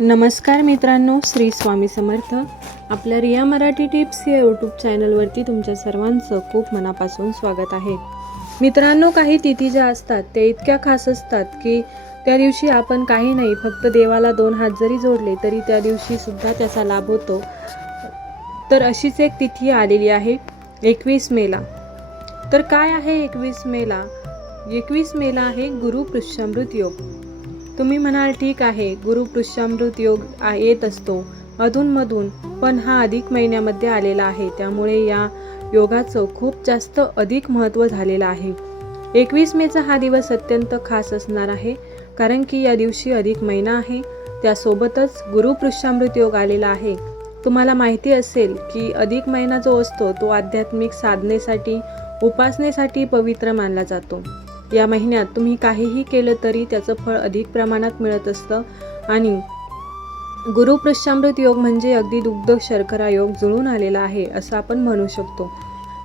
नमस्कार मित्रांनो, श्री स्वामी समर्थ. आपल्या रिया मराठी टिप्स या यूट्यूब चॅनलवरती तुमच्या सर्वांचं खूप मनापासून स्वागत आहे. मित्रांनो, काही तिथी ज्या असतात ते इतक्या खास असतात की त्या दिवशी आपण काही नाही, फक्त देवाला 2 हात जरी जोडले तरी त्या दिवशी सुद्धा त्याचा लाभ होतो. तर अशीच एक तिथी आलेली आहे 21 मेला. तर काय आहे 21 मेला? 21 मेला आहे गुरु पुष्यामृत योग. तुम्ही म्हणाल ठीक आहे, गुरु पुष्यामृत योग येत असतो अधूनमधून, पण हा अधिक महिन्यामध्ये आलेला आहे, त्यामुळे या योगाचं खूप जास्त अधिक महत्त्व झालेलं आहे. 21 मेचा हा दिवस अत्यंत खास असणार आहे, कारण की या दिवशी अधिक महिना आहे, त्यासोबतच गुरु पुष्यामृत योग आलेला आहे. तुम्हाला माहिती असेल की अधिक महिना जो असतो तो आध्यात्मिक साधनेसाठी, उपासनेसाठी पवित्र मानला जातो. या महिन्यात तुम्ही काहीही केलं तरी त्याचं फळ अधिक प्रमाणात मिळत असतं आणि गुरु पुष्यामृत योग म्हणजे अगदी दुग्ध शर्करा योग जुळून आलेला आहे असं आपण म्हणू शकतो.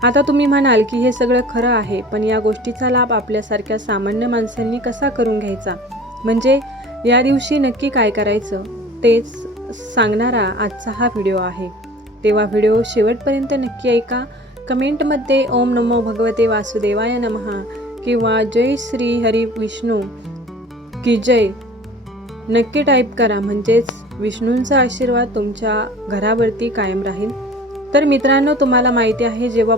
आता तुम्ही म्हणाल की हे सगळं खरं आहे, पण या गोष्टीचा लाभ आपल्यासारख्या सामान्य माणसांनी कसा करून घ्यायचा, म्हणजे या दिवशी नक्की काय करायचं तेच सांगणारा आजचा हा व्हिडिओ आहे. तेव्हा व्हिडिओ शेवटपर्यंत नक्की ऐका. कमेंटमध्ये ओम नमो भगवते वासुदेवाय नमः किंवा जय श्री हरी विष्णू की जय नक्की टाईप करा, म्हणजेच विष्णूंचा आशीर्वाद तुमच्या घरावरती कायम राहील. तर मित्रांनो, तुम्हाला माहिती आहे, जेव्हा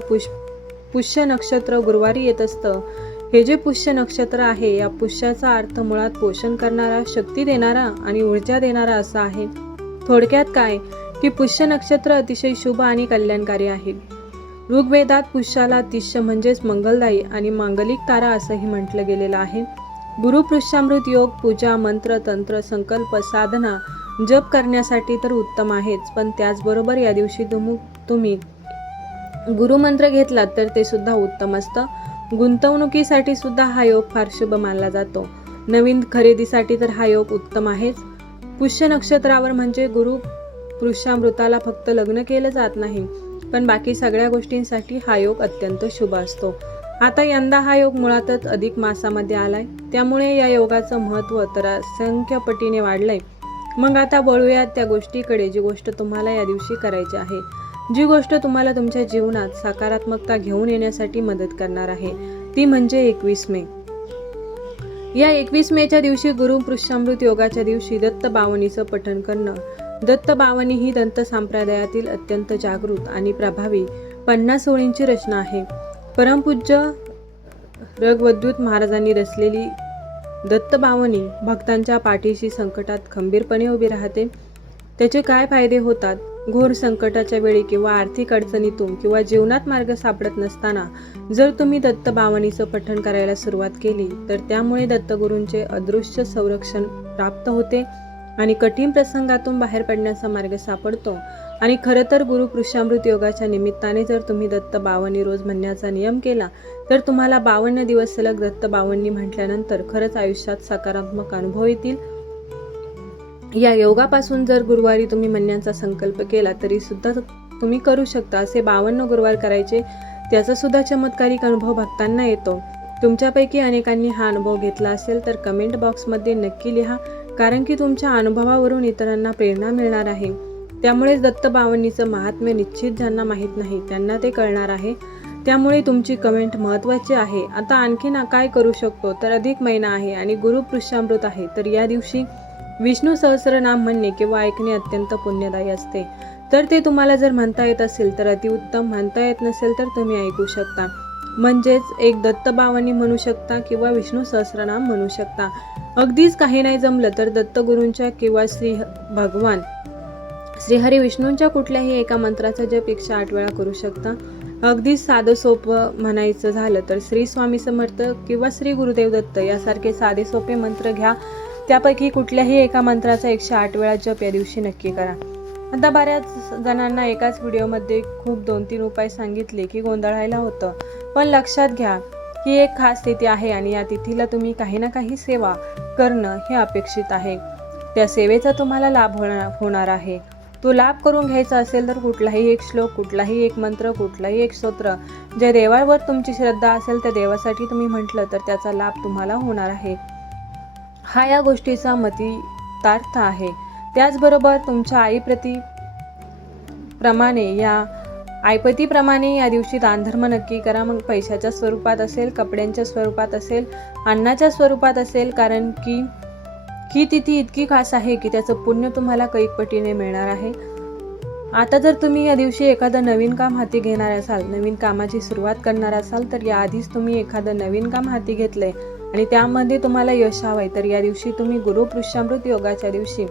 पुष्य नक्षत्र गुरुवारी येत असतं, हे जे पुष्य नक्षत्र आहे, या पुष्याचा अर्थ मुळात पोषण करणारा, शक्ती देणारा आणि ऊर्जा देणारा असा आहे. थोडक्यात काय की पुष्य नक्षत्र अतिशय शुभ आणि कल्याणकारी आहे. ऋग्वेदात पुष्याला तिष्य म्हणजेच मंगलदायी आणि मांगलिक तारा असंही म्हटलं गेलेलं आहे. गुरु पुष्यामृत योग पूजा, मंत्र, तंत्र, संकल्प, साधना, जप करण्यासाठी तर उत्तम आहेच, पण त्याचबरोबर या दिवशी तुम्ही गुरुमंत्र घेतलात तर ते सुद्धा उत्तम असतं. गुंतवणुकीसाठी सुद्धा हा योग फार शुभ मानला जातो. नवीन खरेदीसाठी तर हा योग उत्तम आहेच. पुष्य नक्षत्रावर म्हणजे गुरु पुष्यामृताला फक्त लग्न केलं जात नाही, पण बाकी सगळ्या गोष्टींसाठी हा योग अत्यंत शुभ असतो. आता यंदा हा योग मुळातच अधिक मासामध्ये आलाय, त्यामुळे या योगाचं महत्त्व तर असंख्य पटीने वाढलंय. मग आता वळूयात त्या गोष्टीकडे, जी गोष्ट तुम्हाला या दिवशी करायची आहे, जी गोष्ट तुम्हाला तुमच्या जीवनात सकारात्मकता घेऊन येण्यासाठी मदत करणार आहे, ती म्हणजे 21 मे. या 21 मेच्या दिवशी गुरु पुष्यामृत योगाच्या दिवशी दत्त बावनीचं पठण करणं. दत्त बावनी ही दंत संप्रदायातील अत्यंत जागृत आणि प्रभावी 50 ओळींची रचना आहे. परमपूज्य रघुवंश महाराजांनी रचलेली दत्त बावनी भक्तांच्या पाठीशी संकटात खंबीरपणे उभी राहते. त्याचे काय फायदे होतात? घोर संकटाच्या वेळी किंवा आर्थिक अडचणीतून किंवा जीवनात मार्ग सापडत नसताना जर तुम्ही दत्त बावनीचं पठण करायला सुरुवात केली तर त्यामुळे दत्तगुरूंचे अदृश्य संरक्षण प्राप्त होते आणि कठीण प्रसंगातून बाहेर पडण्याचा मार्ग सापडतो. आणि खरं तर गुरु पुष्यामृत योगाच्या निमित्ताने जर तुम्ही दत्त बावनी रोज म्हणण्याचा नियम केला तर तुम्हाला 52 दिवस सलग दत्त बावनी म्हटल्यानंतर खरंच आयुष्यात सकारात्मक अनुभव येतील. या योगापासून जर गुरुवारी तुम्ही म्हणण्याचा संकल्प केला तरी सुद्धा तुम्ही करू शकता. असे 52 गुरुवार करायचे, त्याचा सुद्धा चमत्कारिक अनुभव भक्तांना येतो. तुमच्यापैकी अनेकांनी हा अनुभव घेतला असेल तर कमेंट बॉक्समध्ये नक्की लिहा, कारण की तुमच्या अनुभवावरून इतरांना प्रेरणा मिळणार आहे. त्यामुळेच दत्त बावनीचं महात्म्य निश्चित ज्यांना माहीत नाही त्यांना ते कळणार आहे. त्यामुळे तुमची कमेंट महत्त्वाची आहे. आता आणखीन काय करू शकतो, तर अधिक महिना आहे आणि गुरु पुष्यामृत आहे, तर या दिवशी विष्णू सहस्रनाम म्हणणे किंवा ऐकणे अत्यंत पुण्यदायी असते. तर ते तुम्हाला जर म्हणता येत असेल तर अतिउत्तम, म्हणता येत नसेल तर तुम्ही ऐकू शकता, म्हणजेच एक दत्त बावनी म्हणू शकता किंवा विष्णू सहस्रनाम म्हणू शकता. अगदीच काही नाही जमलं तर दत्तगुरूंच्या किंवा भगवान श्रीहरी विष्णूंच्या कुठल्याही एका मंत्राचा जप 108 वेळा करू शकता. अगदीच साधं सोपं म्हणायचं झालं तर श्री स्वामी समर्थ किंवा श्री गुरुदेव दत्त यासारखे साधे सोपे मंत्र घ्या. त्यापैकी कुठल्याही एका मंत्राचा 108 वेळा जप या दिवशी नक्की करा. आता बऱ्याच जणांना एकाच व्हिडिओमध्ये खूप 2-3 उपाय सांगितले की गोंधळायला होतं, पण लक्षात घ्या ही एक खास तिथी आहे आणि या तिथीला तुम्ही काही ना काही सेवा करणं हे अपेक्षित आहे. त्या सेवेचा तुम्हाला लाभ होणार आहे. तो लाभ करून घ्यायचा असेल तर कुठलाही एक श्लोक, कुठलाही एक मंत्र, कुठलाही एक स्तोत्र, ज्या देवावर तुमची श्रद्धा असेल त्या देवासाठी तुम्ही म्हटलं तर त्याचा लाभ तुम्हाला होणार आहे. हा या गोष्टीचा मतितार्थ आहे. त्याचबरोबर तुमच्या आईपतीप्रमाणे या दिवशी दानधर्म नक्की करा. मग पैशाच्या स्वरूपात असेल, कपड्यांच्या स्वरूपात असेल, अन्नाच्या स्वरूपात असेल, कारण की ही तिथी इतकी खास आहे की त्याचं पुण्य तुम्हाला कैक पटीने मिळणार आहे. आता जर तुम्ही या दिवशी एखादं नवीन काम हाती घेणार असाल, नवीन कामाची सुरुवात करणार असाल, तर याआधीच तुम्ही एखादं नवीन काम हाती घेतलंय आणि त्यामध्ये तुम्हाला यश हवंय, तर या दिवशी तुम्ही गुरुपुष्यामृत योगाच्या दिवशी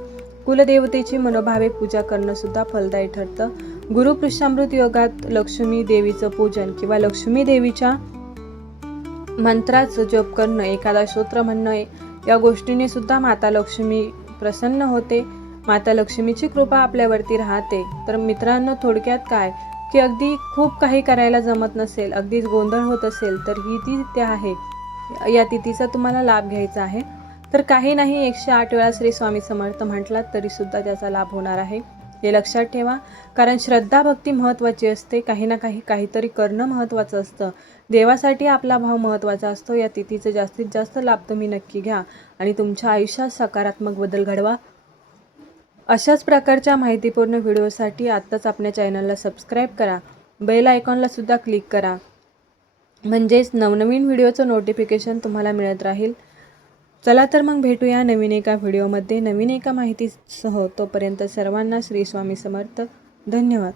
कुलदेवतेची मनोभावे पूजा करणं सुद्धा फलदायी ठरतं. गुरुपुष्यामृत योगात लक्ष्मी देवीचं पूजन किंवा लक्ष्मी देवीच्या मंत्राचं जप करणं, एखादा स्तोत्र म्हणणं, या गोष्टीने सुद्धा माता लक्ष्मी प्रसन्न होते. माता लक्ष्मीची कृपा आपल्यावरती राहते. तर मित्रांनो, थोडक्यात काय की अगदी खूप काही करायला जमत नसेल, अगदीच गोंधळ होत असेल, तर ही ती तिथी आहे. या तिथीचा तुम्हाला लाभ घ्यायचा आहे. तर काही नाही, 108 वेळा श्री स्वामी समर्थ म्हटलात तरी सुद्धा त्याचा लाभ होणार आहे, हे लक्षात ठेवा. कारण श्रद्धा भक्ती महत्त्वाची असते. काही ना काहीतरी करणं महत्त्वाचं असतं. देवासाठी आपला भाव महत्त्वाचा असतो. या तिथीचा जास्तीत जास्त लाभ तुम्ही नक्की घ्या आणि तुमच्या आयुष्यात सकारात्मक बदल घडवा. अशाच प्रकारच्या माहितीपूर्ण व्हिडिओसाठी आत्ताच आपल्या चॅनलला सबस्क्राईब करा, बेल आयकॉनला सुद्धा क्लिक करा, म्हणजेच नवनवीन व्हिडिओचं नोटिफिकेशन तुम्हाला मिळत राहील. चला तर मग भेटूया नवीन एका व्हिडिओमध्ये, नवीन एका माहितीसह. तोपर्यंत सर्वांना श्री स्वामी समर्थ. धन्यवाद.